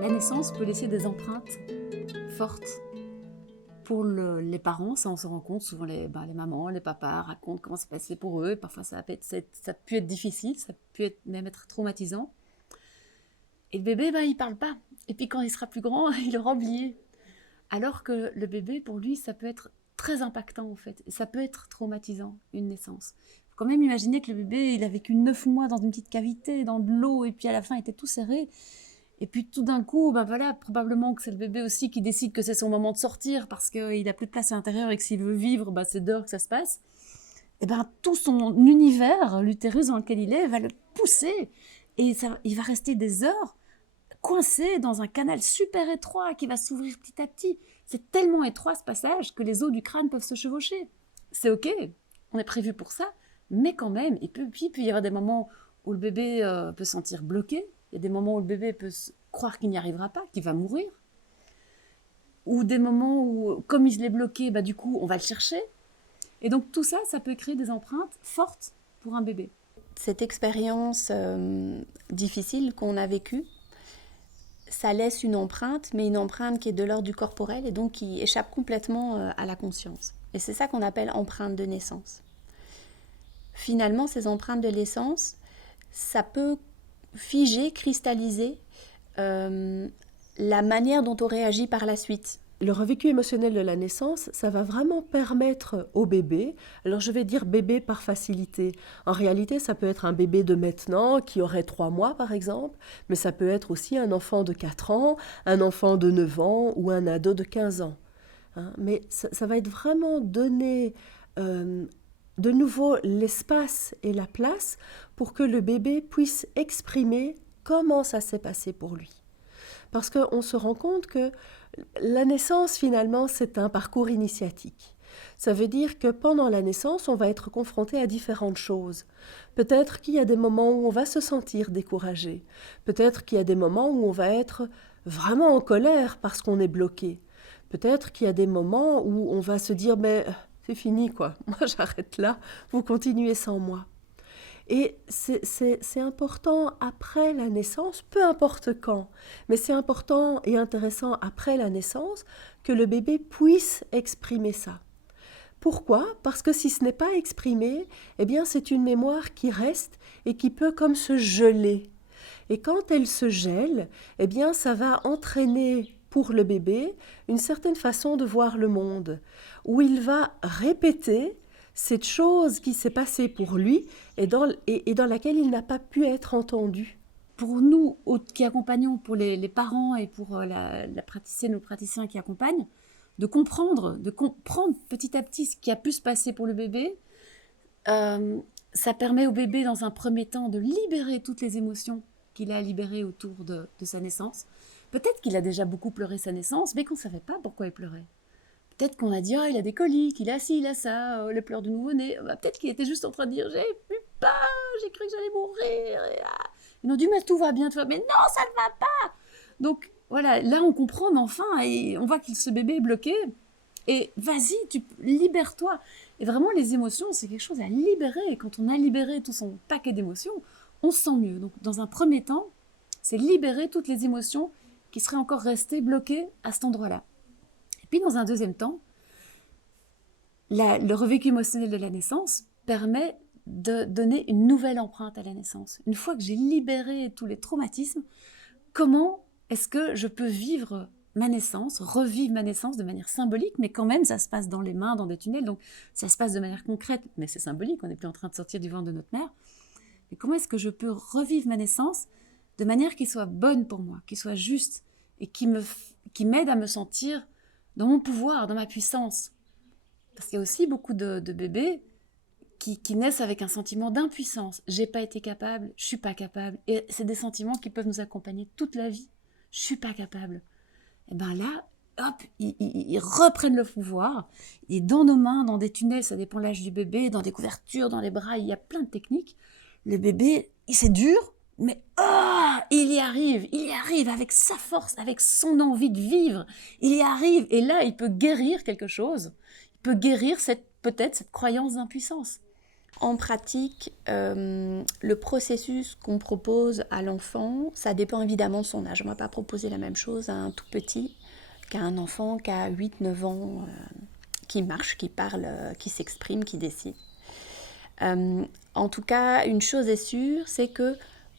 la naissance peut laisser des empreintes fortes pour les parents. Ça, on se rend compte. Souvent, les mamans, les papas racontent comment c'est passé pour eux. Parfois, ça a pu être difficile, ça a pu même être traumatisant. Et le bébé, il parle pas. Et puis, quand il sera plus grand, il aura oublié. Alors que le bébé, pour lui, ça peut être très impactant, en fait. Et ça peut être traumatisant, une naissance. Il faut quand même imaginer que le bébé, il a vécu 9 mois dans une petite cavité, dans de l'eau, et puis à la fin, il était tout serré. Et puis tout d'un coup, probablement que c'est le bébé aussi qui décide que c'est son moment de sortir parce qu'il n'a plus de place à l'intérieur et que s'il veut vivre, c'est dehors que ça se passe. Et tout son univers, l'utérus dans lequel il est, va le pousser. Et il va rester des heures coincé dans un canal super étroit qui va s'ouvrir petit à petit. C'est tellement étroit ce passage que les os du crâne peuvent se chevaucher. C'est ok, on est prévu pour ça, mais quand même, il peut y avoir des moments où le bébé peut se sentir bloqué, il y a des moments où le bébé peut croire qu'il n'y arrivera pas, qu'il va mourir, ou des moments où, comme il est bloqué, du coup, on va le chercher. Et donc tout ça, ça peut créer des empreintes fortes pour un bébé. Cette expérience difficile qu'on a vécue, ça laisse une empreinte, mais une empreinte qui est de l'ordre du corporel et donc qui échappe complètement à la conscience. Et c'est ça qu'on appelle empreinte de naissance. Finalement, ces empreintes de naissance, ça peut figer, cristalliser la manière dont on réagit par la suite. Le revécu émotionnel de la naissance, ça va vraiment permettre au bébé, alors je vais dire bébé par facilité, en réalité ça peut être un bébé de maintenant qui aurait 3 mois par exemple, mais ça peut être aussi un enfant de 4 ans, un enfant de 9 ans ou un ado de 15 ans. Mais ça va être vraiment donner de nouveau l'espace et la place pour que le bébé puisse exprimer comment ça s'est passé pour lui. Parce qu'on se rend compte que la naissance, finalement, c'est un parcours initiatique. Ça veut dire que pendant la naissance, on va être confronté à différentes choses. Peut-être qu'il y a des moments où on va se sentir découragé. Peut-être qu'il y a des moments où on va être vraiment en colère parce qu'on est bloqué. Peut-être qu'il y a des moments où on va se dire « mais c'est fini quoi, moi j'arrête là, vous continuez sans moi ». Et c'est important après la naissance, peu importe quand, mais c'est important et intéressant après la naissance que le bébé puisse exprimer ça. Pourquoi ? Parce que si ce n'est pas exprimé, eh bien c'est une mémoire qui reste et qui peut comme se geler. Et quand elle se gèle, eh bien ça va entraîner pour le bébé une certaine façon de voir le monde, où il va répéter cette chose qui s'est passée pour lui et dans laquelle il n'a pas pu être entendu. Pour nous qui accompagnons, pour les parents et pour la praticienne ou le praticien qui accompagne, de comprendre petit à petit ce qui a pu se passer pour le bébé, ça permet au bébé dans un premier temps de libérer toutes les émotions qu'il a libérées autour de sa naissance. Peut-être qu'il a déjà beaucoup pleuré sa naissance, mais qu'on ne savait pas pourquoi il pleurait. Peut-être qu'on a dit « il a des coliques, il a ci, il a ça, les pleurs du nouveau-né ». Peut-être qu'il était juste en train de dire « j'ai plus peur, j'ai cru que j'allais mourir ». Ils ont dit « mais tout va bien, tout va bien ». Mais non, ça ne va pas. Donc voilà, là on comprend enfin et on voit que ce bébé est bloqué. Et vas-y, libère-toi. Et vraiment, les émotions, c'est quelque chose à libérer. Et quand on a libéré tout son paquet d'émotions, on se sent mieux. Donc dans un premier temps, c'est libérer toutes les émotions qui seraient encore restées bloquées à cet endroit-là. Puis dans un deuxième temps, le revécu émotionnel de la naissance permet de donner une nouvelle empreinte à la naissance. Une fois que j'ai libéré tous les traumatismes, comment est-ce que je peux vivre ma naissance, revivre ma naissance de manière symbolique, mais quand même ça se passe dans les mains, dans des tunnels, donc ça se passe de manière concrète, mais c'est symbolique, on n'est plus en train de sortir du ventre de notre mère. Mais comment est-ce que je peux revivre ma naissance de manière qui soit bonne pour moi, qui soit juste, et qui m'aide à me sentir dans mon pouvoir, dans ma puissance. Parce qu'il y a aussi beaucoup de bébés qui naissent avec un sentiment d'impuissance. J'ai pas été capable, je suis pas capable. Et c'est des sentiments qui peuvent nous accompagner toute la vie. Je suis pas capable. Et bien là, hop, ils reprennent le pouvoir. Et dans nos mains, dans des tunnels, ça dépend de l'âge du bébé, dans des couvertures, dans les bras, il y a plein de techniques. Le bébé, c'est dur, mais il y arrive avec sa force, avec son envie de vivre, il y arrive, et là il peut guérir quelque chose, il peut guérir peut-être cette croyance d'impuissance. En pratique, le processus qu'on propose à l'enfant, ça dépend évidemment de son âge. On ne va pas proposer la même chose à un tout petit qu'à un enfant qui a 8-9 ans, qui marche, qui parle, qui s'exprime, qui décide. En tout cas, une chose est sûre, c'est que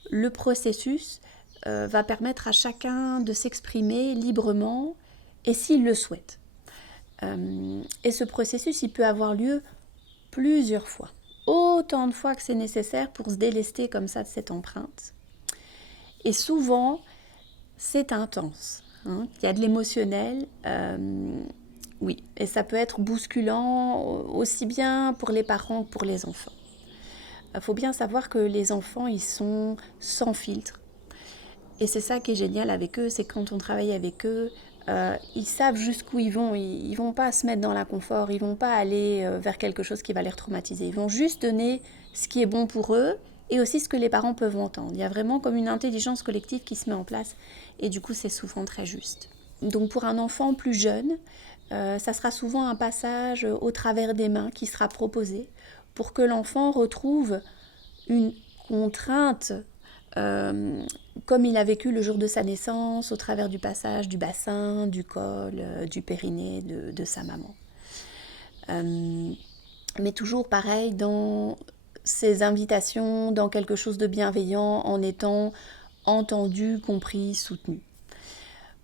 le processus va permettre à chacun de s'exprimer librement et s'il le souhaite. Et ce processus, il peut avoir lieu plusieurs fois. Autant de fois que c'est nécessaire pour se délester comme ça de cette empreinte. Et souvent, c'est intense. Il y a de l'émotionnel, oui. Et ça peut être bousculant aussi bien pour les parents que pour les enfants. Il faut bien savoir que les enfants, ils sont sans filtre. Et c'est ça qui est génial avec eux, c'est quand on travaille avec eux, ils savent jusqu'où ils vont. Ils vont pas se mettre dans l'inconfort, ils vont pas aller vers quelque chose qui va les retraumatiser. Ils vont juste donner ce qui est bon pour eux et aussi ce que les parents peuvent entendre. Il y a vraiment comme une intelligence collective qui se met en place et du coup c'est souvent très juste. Donc pour un enfant plus jeune, ça sera souvent un passage au travers des mains qui sera proposé pour que l'enfant retrouve une contrainte comme il a vécu le jour de sa naissance, au travers du passage du bassin, du col, du périnée de sa maman. Mais toujours pareil, dans ces invitations, dans quelque chose de bienveillant, en étant entendu, compris, soutenu.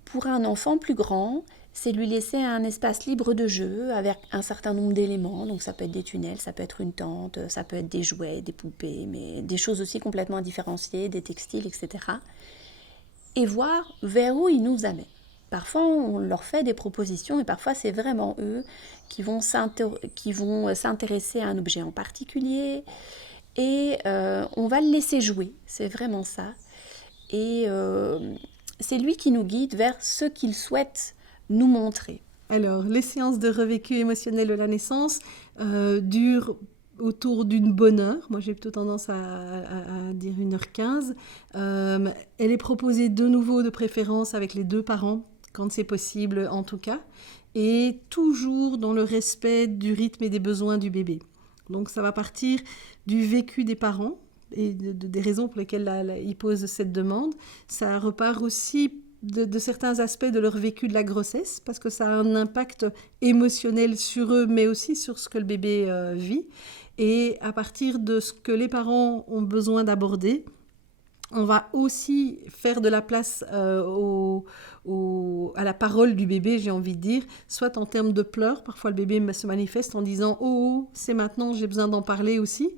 Pour un enfant plus grand, c'est lui laisser un espace libre de jeu avec un certain nombre d'éléments. Donc ça peut être des tunnels, ça peut être une tente, ça peut être des jouets, des poupées, mais des choses aussi complètement différenciées, des textiles, etc. Et voir vers où ils nous amènent. Parfois, on leur fait des propositions et parfois, c'est vraiment eux qui vont s'intéresser à un objet en particulier et on va le laisser jouer. C'est vraiment ça. Et c'est lui qui nous guide vers ce qu'il souhaite nous montrer. Alors, les séances de revécu émotionnel de la naissance durent autour d'une bonne heure. Moi, j'ai plutôt tendance à dire 1h15. Elle est proposée de nouveau, de préférence, avec les 2 parents, quand c'est possible en tout cas, et toujours dans le respect du rythme et des besoins du bébé. Donc, ça va partir du vécu des parents et des raisons pour lesquelles ils posent cette demande. Ça repart aussi de certains aspects de leur vécu de la grossesse, parce que ça a un impact émotionnel sur eux, mais aussi sur ce que le bébé vit. Et à partir de ce que les parents ont besoin d'aborder, on va aussi faire de la place à la parole du bébé, j'ai envie de dire, soit en termes de pleurs, parfois le bébé se manifeste en disant « Oh, c'est maintenant, j'ai besoin d'en parler aussi »,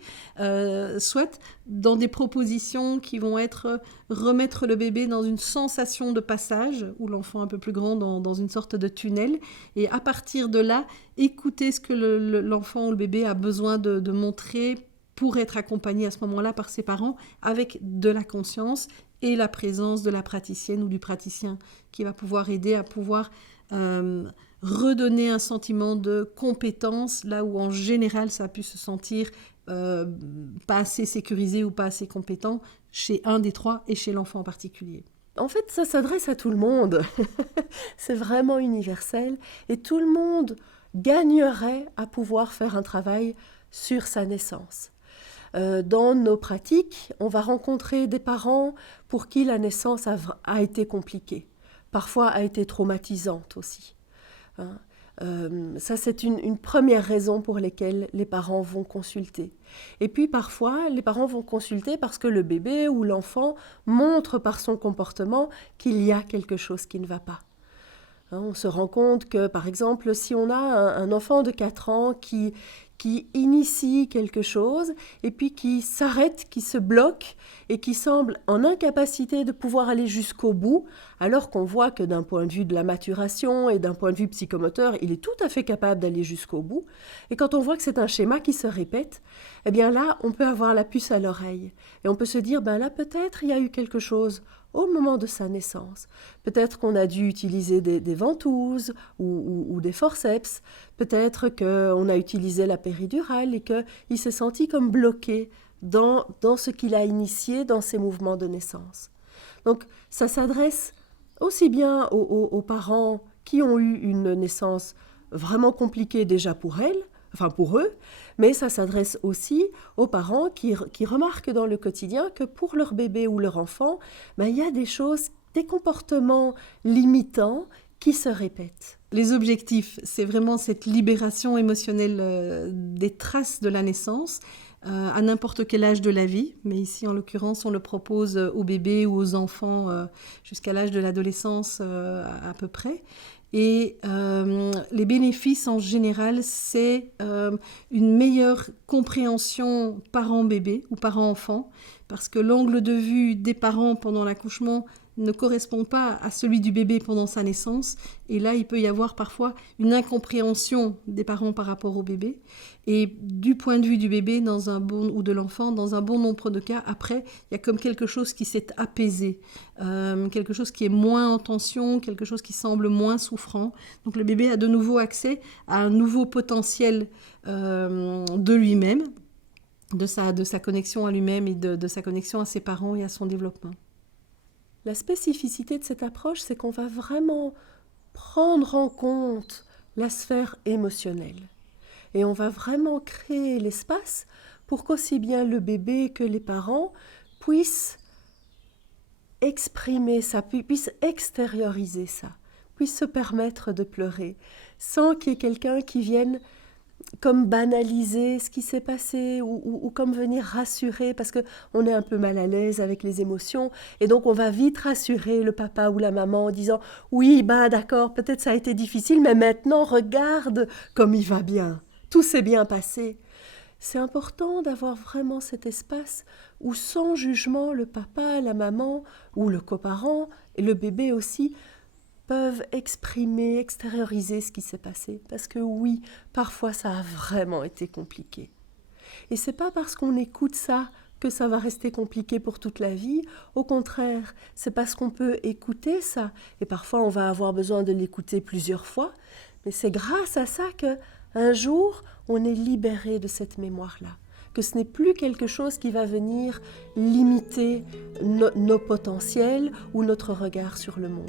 soit dans des propositions qui vont être remettre le bébé dans une sensation de passage, ou l'enfant un peu plus grand dans une sorte de tunnel, et à partir de là, écouter ce que l'enfant ou le bébé a besoin de montrer pour être accompagné à ce moment-là par ses parents avec de la conscience et la présence de la praticienne ou du praticien qui va pouvoir aider à pouvoir redonner un sentiment de compétence là où en général ça a pu se sentir pas assez sécurisé ou pas assez compétent chez un des 3 et chez l'enfant en particulier. En fait, ça s'adresse à tout le monde. C'est vraiment universel et tout le monde gagnerait à pouvoir faire un travail sur sa naissance. Dans nos pratiques, on va rencontrer des parents pour qui la naissance a été compliquée, parfois a été traumatisante aussi. Ça, c'est une première raison pour laquelle les parents vont consulter. Et puis parfois, les parents vont consulter parce que le bébé ou l'enfant montre par son comportement qu'il y a quelque chose qui ne va pas. On se rend compte que, par exemple, si on a un enfant de 4 ans qui initie quelque chose et puis qui s'arrête, qui se bloque et qui semble en incapacité de pouvoir aller jusqu'au bout, alors qu'on voit que d'un point de vue de la maturation et d'un point de vue psychomoteur, il est tout à fait capable d'aller jusqu'au bout. Et quand on voit que c'est un schéma qui se répète, eh bien là, on peut avoir la puce à l'oreille. Et on peut se dire, ben là, peut-être il y a eu quelque chose au moment de sa naissance. Peut-être qu'on a dû utiliser des ventouses ou des forceps. Peut-être qu'on a utilisé la péridurale et qu'il s'est senti comme bloqué dans ce qu'il a initié dans ses mouvements de naissance. Donc, ça s'adresse aussi bien aux parents qui ont eu une naissance vraiment compliquée déjà pour elles, enfin pour eux, mais ça s'adresse aussi aux parents qui remarquent dans le quotidien que pour leur bébé ou leur enfant, il y a des choses, des comportements limitants qui se répètent. Les objectifs, c'est vraiment cette libération émotionnelle des traces de la naissance à n'importe quel âge de la vie. Mais ici, en l'occurrence, on le propose aux bébés ou aux enfants jusqu'à l'âge de l'adolescence à peu près. Et les bénéfices en général, c'est une meilleure compréhension parent-bébé ou parent-enfant, parce que l'angle de vue des parents pendant l'accouchement ne correspond pas à celui du bébé pendant sa naissance. Et là, il peut y avoir parfois une incompréhension des parents par rapport au bébé. Et du point de vue du bébé ou de l'enfant, dans un bon nombre de cas, après, il y a comme quelque chose qui s'est apaisé, quelque chose qui est moins en tension, quelque chose qui semble moins souffrant. Donc le bébé a de nouveau accès à un nouveau potentiel de lui-même, de sa connexion à lui-même et de sa connexion à ses parents et à son développement. La spécificité de cette approche, c'est qu'on va vraiment prendre en compte la sphère émotionnelle. Et on va vraiment créer l'espace pour qu'aussi bien le bébé que les parents puissent exprimer ça, puissent extérioriser ça, puissent se permettre de pleurer, sans qu'il y ait quelqu'un qui vienne comme banaliser ce qui s'est passé ou comme venir rassurer parce qu'on est un peu mal à l'aise avec les émotions et donc on va vite rassurer le papa ou la maman en disant « Oui, d'accord, peut-être ça a été difficile, mais maintenant regarde comme il va bien, tout s'est bien passé. » C'est important d'avoir vraiment cet espace où sans jugement le papa, la maman ou le coparent et le bébé aussi peuvent exprimer, extérioriser ce qui s'est passé. Parce que oui, parfois ça a vraiment été compliqué. Et c'est pas parce qu'on écoute ça que ça va rester compliqué pour toute la vie. Au contraire, c'est parce qu'on peut écouter ça. Et parfois on va avoir besoin de l'écouter plusieurs fois. Mais c'est grâce à ça qu'un jour, on est libéré de cette mémoire-là. Que ce n'est plus quelque chose qui va venir limiter nos potentiels ou notre regard sur le monde.